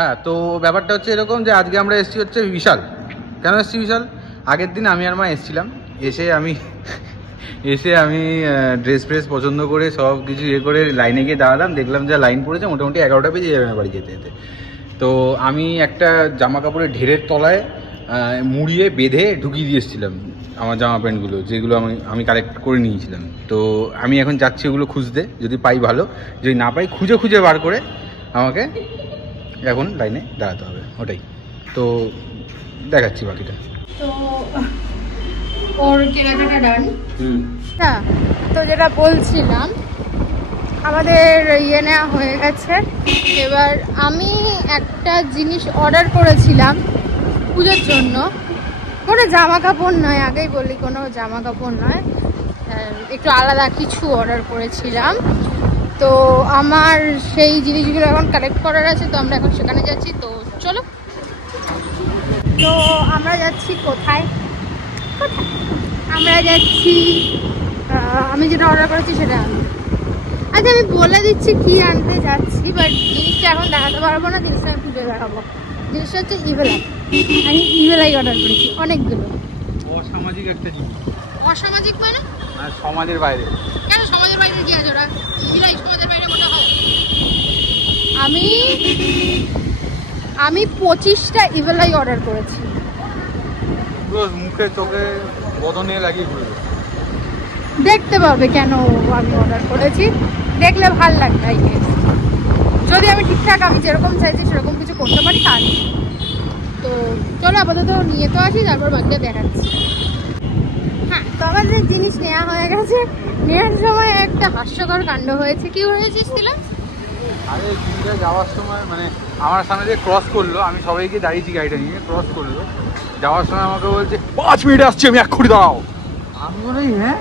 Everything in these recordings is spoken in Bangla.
হ্যাঁ, তো ব্যাপারটা হচ্ছে এরকম যে আজকে আমরা এসেছি হচ্ছে বিশাল। কেন এসেছি বিশাল? আগের দিন আমি আর মা এসেছিলাম, এসে আমি ড্রেস ফ্রেস পছন্দ করে সব কিছু ইয়ে করে লাইনে গিয়ে দাঁড়ালাম, দেখলাম যা লাইন পড়েছে মোটামুটি 11টা বেজে যাবে বাড়ি যেতে যেতে। তো আমি একটা জামা কাপড়ের ঢেরের তলায় মুড়িয়ে বেঁধে ঢুকিয়ে দিয়ে এসেছিলাম আমার জামা প্যান্টগুলো, যেগুলো আমি কালেক্ট করে নিয়েছিলাম। তো আমি এখন যাচ্ছি ওগুলো খুঁজতে, যদি পাই ভালো, যদি না পাই খুঁজে খুঁজে বার করে আমাকে এখন লাইনে দাঁড়াতে হবে, ওটাই। তো দেখাচ্ছি বাকিটা। তো ওর কেনাকাটা ডান। হ্যাঁ, তো যেটা বলছিলাম, আমাদের ইয়ে নেওয়া হয়ে গেছে। এবার আমি একটা জিনিস অর্ডার করেছিলাম পুজোর জন্য, কোনো জামা কাপড় নয়, আগেই বলি কোনো জামা কাপড় নয়, একটু আলাদা কিছু অর্ডার করেছিলাম। তো আমার সেই জিনিসগুলো এখন কালেক্ট করার আছে, তো আমরা এখন সেখানে যাচ্ছি। তো চলো, তো আমরা যাচ্ছি কোথায়? আমরা যাচ্ছি, আমি যেটা অর্ডার করেছি সেটা আনতে। আচ্ছা, আমি বলে দিচ্ছি কি আনতে যাচ্ছি, বাট জিনিসটা এখন দেখাতে পারবো না, জিনিসটা আমি পুজো দেখাবো। জিনিসটা হচ্ছে ইভেলাই। আমি ইভেলাই অর্ডার করেছি অনেকগুলো। অসামাজিক একটা জিনিস। অসামাজিক মানে? সমাজের বাইরে। কেন সমাজের বাইরে কি আছে? ওরা ইভেলাই সমাজের বাইরে মনে হয়? আমি 25টা ইভেলাই অর্ডার করেছি। মুখে চোখে বদনে লাগিয়ে ঘুরবে, দেখতে পাবে কেন আমি অর্ডার করেছি, দেখলে ভাল লাগবে। আই গেস যদি আমি ঠিকঠাক আমি যেরকম চাইছি সেরকম কিছু করতে পারি তার। তো চলো আপাতত নিয়ে তো আসি, তারপর বাকিটা দেখাচ্ছি। হ্যাঁ, তো আমাদের জিনিস নেওয়া হয়ে গেছে। নেওয়ার সময় একটা হাস্যকর কাণ্ড হয়েছে। কি হয়েছে ছিল? আরে দিদিটা যাওয়ার সময় মানে আমার সামনে দিয়ে ক্রস করলো, আমি সবাইকে দাঁড়িয়েছি গাড়িটা নিয়ে, ক্রস করলো, যাওয়ার সময় আমাকে বলছে 5 মিনিট আসছি আমি, এক্ষুনি দাঁড়াও। আমি বলি হ্যাঁ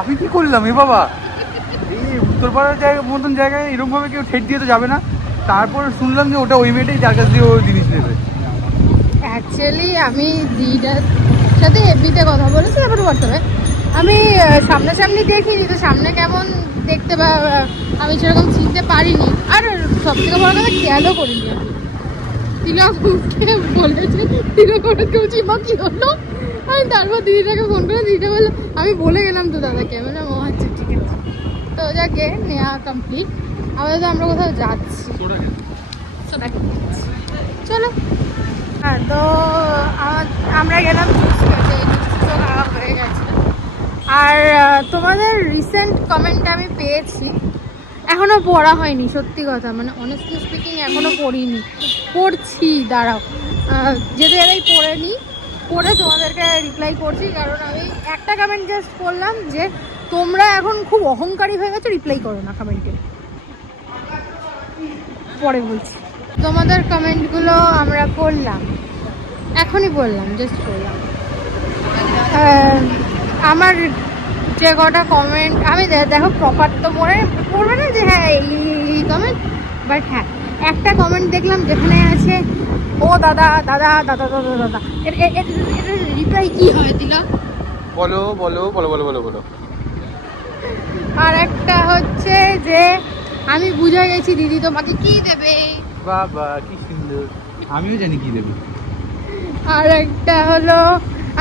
আমি কি করলাম এ বাবা, এই উত্তরপাড়ার মতন জায়গায় এরকম ভাবে কেউ ঠেট দিয়ে তো যাবে না। তারপর শুনলাম যে ওটা ওই মেয়েটাই যার কাছ দিয়ে ও জিনিস নেবে। অ্যাকচুয়ালি আমি দিদার সাথে এফবিতে কথা বলেছি, তারপর হোয়াটসঅ্যাপে। আমি সামনাসামনি দেখিনি, তো সামনে কেমন দেখতে বা আমি সেরকম চিনতে পারিনি, আর সব থেকে বড় কথা খেয়ালও করিনি। তিলককে বলেছে, তিলক ওটা কেউ চিমা কি হলো। আমি তারপর দিদিটাকে ফোন করে, দিদিটা বললো আমি বলে গেলাম তো দাদাকে। মানে ও আচ্ছা ঠিক আছে। তো যাকে নেওয়া কমপ্লিট, আমাদের তো আমরা কোথাও যাচ্ছি। চলো। হ্যাঁ, তো আমরা গেলাম জুস খেতে, জুসও খাওয়া হয়ে গেছে। আর তোমাদের রিসেন্ট কমেন্ট আমি পেয়েছি, এখনো পড়া হয়নি, সত্যি কথা, মানে অনেস্টলি স্পিকিং এখনো পড়িনি, পড়ছি, দাঁড়াও যেতে যেতেই পড়ে নিই, পড়ে তোমাদেরকে রিপ্লাই করছি। কারণ আমি একটা কমেন্ট জাস্ট করলাম যে তোমরা এখন খুব অহংকারী হয়ে গেছো, রিপ্লাই করো না কমেন্টে, পরে বলছি। তোমাদের কমেন্টগুলো আমরা পড়লাম, এখনই বললাম, জাস্ট বললাম। আমার যে কটা কমেন্ট আমি দেখো প্রপার তো পড়বে না যে হ্যাঁ এই কমেন্ট, বাট হ্যাঁ একটা কমেন্ট দেখলাম যেখানে আছে ও দাদা দাদা দাদা দাদা দাদা, এটা রিপ্লাই কি হয় দিল? বলো বলো বলো বলো বলো বলো। আর একটা হচ্ছে যে আমি বুঝে গেছি দিদি তোমাকে কি দেবে। বাবা কি সুন্দর, আমিও জানি কি দেবে। আর একটা হলো,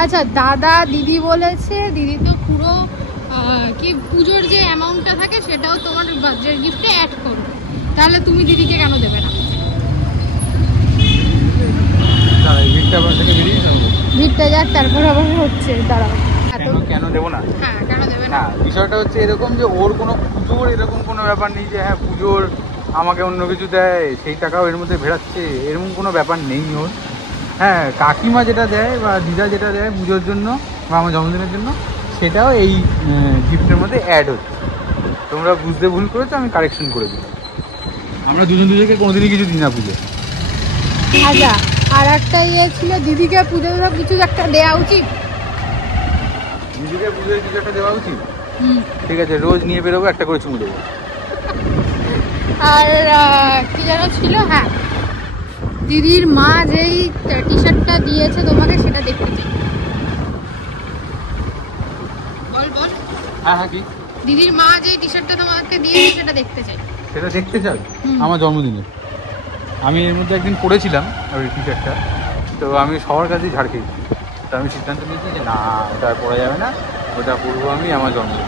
আচ্ছা দাদা দিদি বলেছে, দিদি তো পুরো কি পুজোর যে অ্যামাউন্টটা থাকে সেটাও তোমার বার্থডে গিফটে অ্যাড করো, তাহলে তুমি দিদিকে কেন দেবে না? ভিড়টা যাক, তারপর আবার হচ্ছে, দাঁড়াও কেন দেবো না? হ্যাঁ, কেন দেবে না? বিষয়টা হচ্ছে এরকম যে ওর কোনো পুজোর এরকম কোনো ব্যাপার নেই যে হ্যাঁ পুজোর আমাকে অন্য কিছু দেয় সেই টাকাও এর মধ্যে ভেড়াচ্ছে, এরকম কোনো ব্যাপার নেই ওর। হ্যাঁ, কাকিমা যেটা দেয় বা দিদা যেটা দেয় পুজোর জন্য বা আমার জন্মদিনের জন্য, সেটাও এই গিফটের মধ্যে অ্যাড হচ্ছে। তোমরা বুঝতে ভুল করেছো, আমি কারেকশন করে দিই। আমরা দুজনকে কোনোদিনই কিছু দিই না পুজো। আচ্ছা, আর একটা ইয়ে ছিল, দিদিকে পুজো কিছু একটা দেওয়া উচিত। দিদিকে পুজোর কিছু একটা দেওয়া উচিত, ঠিক আছে, রোজ নিয়ে বেরোবো, একটা করে চুমু দেবো। আর কি যেন ছিল, হ্যাঁ দিদির মা যেই টি শার্টটা দিয়েছে তোমাকে সেটা দেখতে চাই। বল বল। হ্যাঁ হ্যাঁ, কি? দিদির মা যে টি শার্টটা তোমাকে দিয়েছে সেটা দেখতে চাই। সেটা দেখতে চাই আমার জন্মদিনে? আমি এর মধ্যে একদিন পড়েছিলাম ওই টি-শার্টটা, তো আমি সবার কাছেই ঝাড় খেয়েছি। তো আমি সিদ্ধান্ত নিয়েছি যে না, ওটা আর পরা যাবে না, ওটা পরবো আমি আমার জন্মদিন।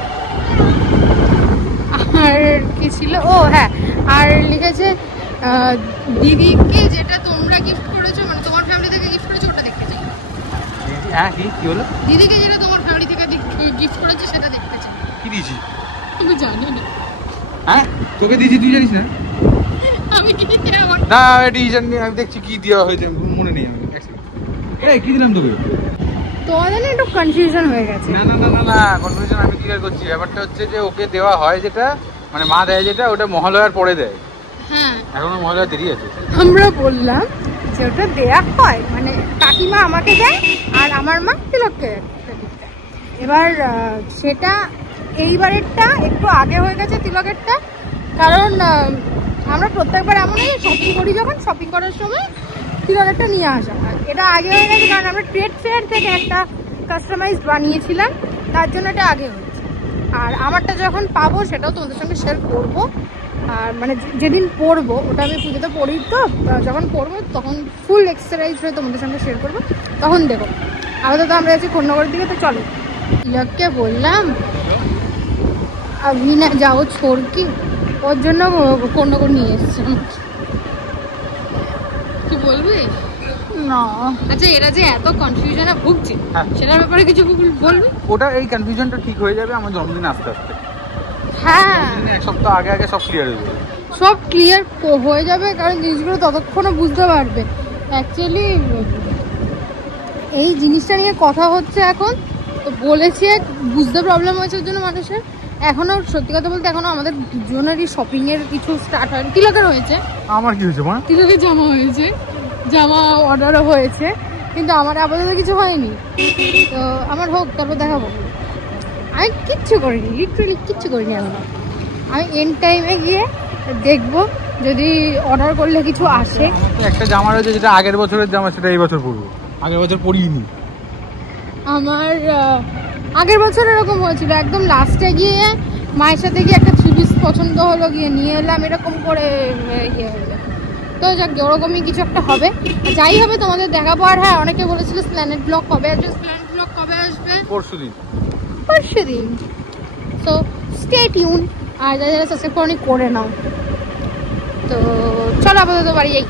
আর কি ছিল, ও হ্যাঁ, আর লিখেছে দিদিকে যেটা তোমরা গিফট করেছো, মানে তোমার ফ্যামিলি থেকে গিফট করেছো, ওটা দেখতে চাই। হ্যাঁ, কি হলো? দিদিকে যেটা তোমার ফ্যামিলি থেকে গিফট করেছে সেটা দেখতে চাই। কি দিয়েছি? তুমি জানো না? হ্যাঁ, তোকে দিয়েছি, তুই জানিস না? আমি কি আমার না, ডিসিশন নিয়ে আমি দেখছি কি দেওয়া হয়েছে, মনে নেই আমি। এই কি দিলাম তোকে? তোমাদের না একটু কনফিউশন হয়ে গেছে। না না না না না, কনফিউশন আমি ক্লিয়ার করছি। ব্যাপারটা হচ্ছে যে ওকে দেওয়া হয় যেটা, মানে মা দেয় যেটা, ওটা মহালয়ার পরে দেয়। হ্যাঁ, এখনো মহালয়া দেরি আছে। আমরা বললাম যে ওটা দেয়া হয়, মানে কাকিমা আমাকে দেয় আর আমার মা তিলককে দেয়। এবার সেটা এইবারেরটা একটু আগে হয়ে গেছে তিলকেরটা, কারণ আমরা প্রত্যেকবার এমন শপিং করি, যখন শপিং করার সময় তিলকেরটা নিয়ে আসা হয়। এটা আগে হয়ে গেছে কারণ আমরা ট্রেড ফেয়ার থেকে একটা কাস্টমাইজড বানিয়েছিলাম, তার জন্য এটা আগে হয়েছে। আর আমারটা যখন পাবো সেটাও তোমাদের সঙ্গে শেয়ার করবো। আর মানে যেদিন পরবো, ওটা আমি পুজোতে পড়ি, তো যখন পরবো তখন ফুল এক্সারসাইজ হয়ে তোমাদের সঙ্গে শেয়ার করবো, তখন দেখো। আপাতত আমরা আছি কন্যাগরের দিকে, তো চলো। তিলককে বললাম अभी ना जाओ छोड़ के, ওর জন্য কন্যাগর নিয়ে এসছে। কি বলবি? না, আচ্ছা এরা যে এত কনফিউশনে ভুগছে, সেটার ব্যাপারে কিছু বলবি? ওটা এই কনফিউশনটা ঠিক হয়ে যাবে আমার জন্মদিন আস্তে আস্তে। হ্যাঁ, এক সপ্তাহ আগে আগে সব ক্লিয়ার হয়ে যাবে। সব ক্লিয়ার হয়ে যাবে, কারণ জিনিসগুলো ততক্ষণে বুঝতে পারবে। অ্যাকচুয়ালি এই জিনিসটা নিয়ে কথা হচ্ছে এখন, তো বলেছে বুঝতে প্রবলেম হয়েছে ওর জন্য মানুষের। এখনো সত্যি কথা বলতে এখনো আমাদের দুজনেরই শপিং এর কিছু স্টার্ট হয়নি। তিলকের হয়েছে। আমার কি হয়েছে মা? তিলকের জামা হয়েছে, জামা অর্ডারও হয়েছে, কিন্তু আমার আপাতত কিছু হয়নি। তো আমার হোক, তারপর দেখাবো। আমি কিচ্ছু করিনি, লিটারালি কিচ্ছু করিনি। আমি এন্ড টাইমে গিয়ে দেখবো যদি অর্ডার করলে কিছু আসে। একটা জামা রয়েছে যেটা আগের বছরের জামা, সেটা এই বছর পরবো, আগের বছর পরিনি। আমার আগের বছর এরকম হয়েছিল, একদম লাস্টে গিয়ে মায়ের সাথে গিয়ে একটা 3 পিস পছন্দ হলো, গিয়ে নিয়ে এলাম, এরকম করে ইয়ে হয়ে যায়। তো যাক, ওরকমই কিছু একটা হবে, যাই হবে তোমাদের দেখাবো। আর হ্যাঁ, অনেকে বলেছিল প্ল্যানেট ব্লগ কবে আসবে, প্ল্যানেট ব্লগ কবে আসবে? পরশুদিন। So stay tune. আর যারা যারা সাবস্ক্রাইব করনি করে নাও। তো চলো আপাতত বাড়ি যাই।